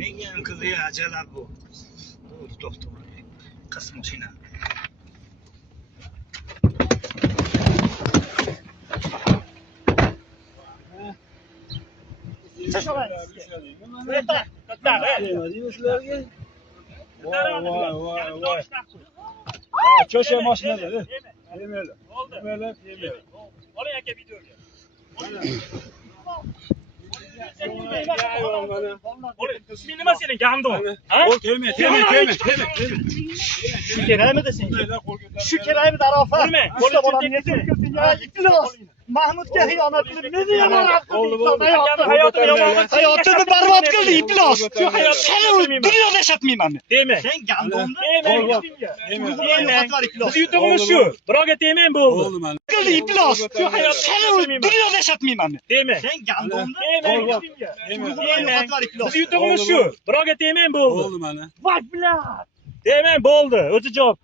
Menga qizi ajalab bu. To'xta. Qas mashina. Çoşa maşına dedi. Yemeyle. Yemeyle. Oling aka videoga. İsmin nima sening? Gandon. Ha? Kelme. Shu kerakmidi senga? Shu kerakmidi Arafat? Urma. Usta bolam iflos. Mahmudga xiyonat qilib, meni yomon qildi. Hayotini barbod qildi iflos. Seni dunyoda yashatmayman men. Deme. Sen gandonni Biz yutug'imiz shu. Birovga tegmang bo'ldi. Oldu ben. qildi iflos. Seni dunyoda yashatmayman men. Deme. Sen gandonni Biz yutug'imiz shu. Birovga tegmang bo'ldi. Oldu ben. Vay bilan. Demang bo'ldi. O'zi javob.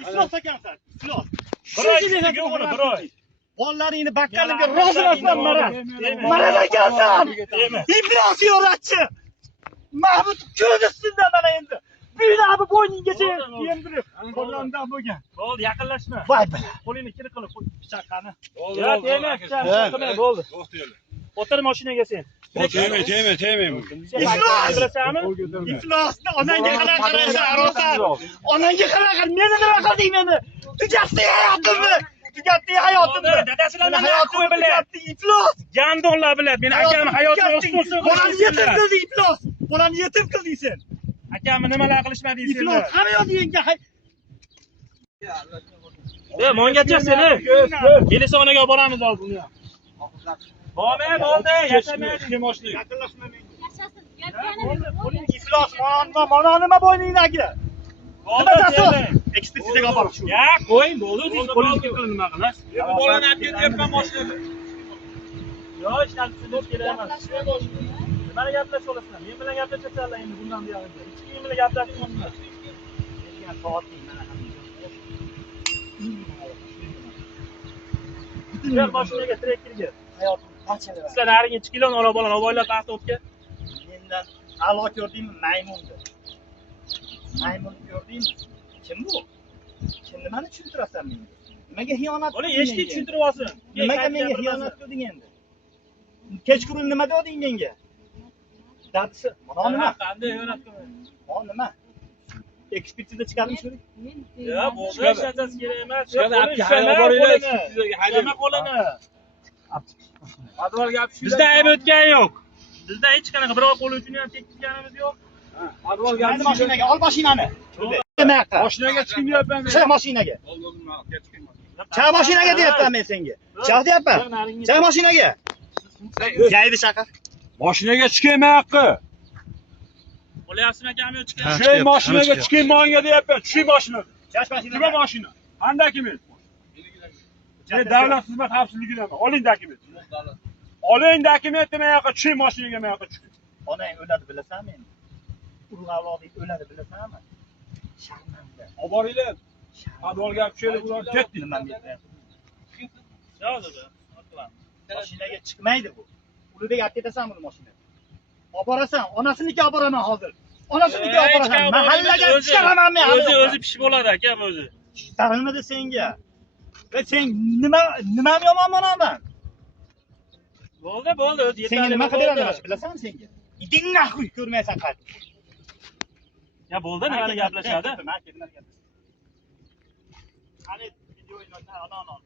Iflos ekansan. Iflos. Biroy. Bolalaringni bakkalimga rozimasman Maraz ekansan. Iflos yo'ratchi. Mahmud ko'z ustinda mana endi. Buylabni bo'yninggacha yendirib, qo'llandan bo'lgan. Bo'ldi, yaqinlashma. Voy bilan. Qo'lingni kiri qilib qo'y pichoqani. Oldu. Qilmay bo'ldi. O'tir mashinaga sen. Teme. Iflos. Bilasanmi? Iflosni onangga qara qaraysan, Arafat. Onangga qara qara, meni nima qilding meni? Tugatding hayotimni. Dadasilarni hayotimni tugatdi, iflos. Gandonlar biladi. Meni akam hayotini ustun Bolani yetim qilding, iflos. Bolani yetim qilding sen. Akamni nimalar qilishmading sen? Iflos, hamma yoqda yenga. Mongacha seni. Militsiyaga olib boramiz hozir uni. Bo'ldi, yashamaydi. Yaqinlashma menga. Iflos, mana nima bo'yningdagi? Ekspertizaga olib borib shu. Ya, qo'ying, bo'ldi. O'zingiz qo'lingizga qilib nima qilasiz? Bolani olib ketyapman mashinaga. Yo'q, ishlatishimiz kerak emas. Nimani gaplashib olasizlar? Men bilan gaplashacaklar endi bundan buyog'iga. Hech kim bilan gaplashmayman. Kelgan soating mana ham. Yo'q, mashinaga trekkerga. Hayotim qanchalar. Sizlar nariga 2 kiloni olib olib oylar paxtovga. Mendan a'lo ko'rdingmi maymunni? Maymun ko'rdingmi? Kim bu? Kim nimani tushuntirasan menga? Nimaga xiyonat Uni eshitib tushuntirib olsin. Nimaga menga xiyonat qilding endi? Kechqurun nima deding menga? Dadisi, mana nima? Qanday xiyonat qildim? Mana nima? Ekspertiza chiqarib shu. Ya, bo'ldi, ishlatasiz kerak emas. Ishlatma qo'lini. Adval gap shu. Bizda ayb o'tgan yo'q. Bizda hech qanaqa birov qo'li uchun ham tekkizganimiz yo'q. Adval Mayli gap. mashinaga, ol mashinani. Nimaqa? Mashinaga chiqing deyapman. Chiq mashinaga. Chiq mashinaga deyapman men senga. Chiq deyapman. Chiq mashinaga. Jaydi chaqir. Mashinaga chiqayman haqqi. Qo'lyapsizmi akam yo'q chiqing. Shu mashinaga chiqing menga deyapman. Tushing mashinaga. Chiq mashinaga. Nima mashina? Qanday dokument? Men davlat xizmat xavfsizligidaman. Oling dokument. Oling dokument demayapti, tushing mashinaga meyoqqa chiqing. Onang o'ladi bilasanmi endi? Urug' avloding o'ladi bilasanmi? Sharmanda. Olib boringlar. Adval gap shu ular ketdi. Nima deyapman? Yo'q, Mashinaga chiqmaydi bu. Uludek olib ketasan buni mashinaga. Olib borasan, onasiniki olib boraman hozir. Onasiniki olib borasan. Mahallaga chiqaraman men. O'zi pish bo'ladi akam o'zi. Chiqarilmadi senga. Va sen nima yomon bo'laman? Bo'ldi, o'zi yetarli. Senga nima qiladilar bilasanmi senga? Iding naxuy ko'rmaysan qaytib. Ya bo'ldi, nimani gaplashadi? Qani videoyni ana.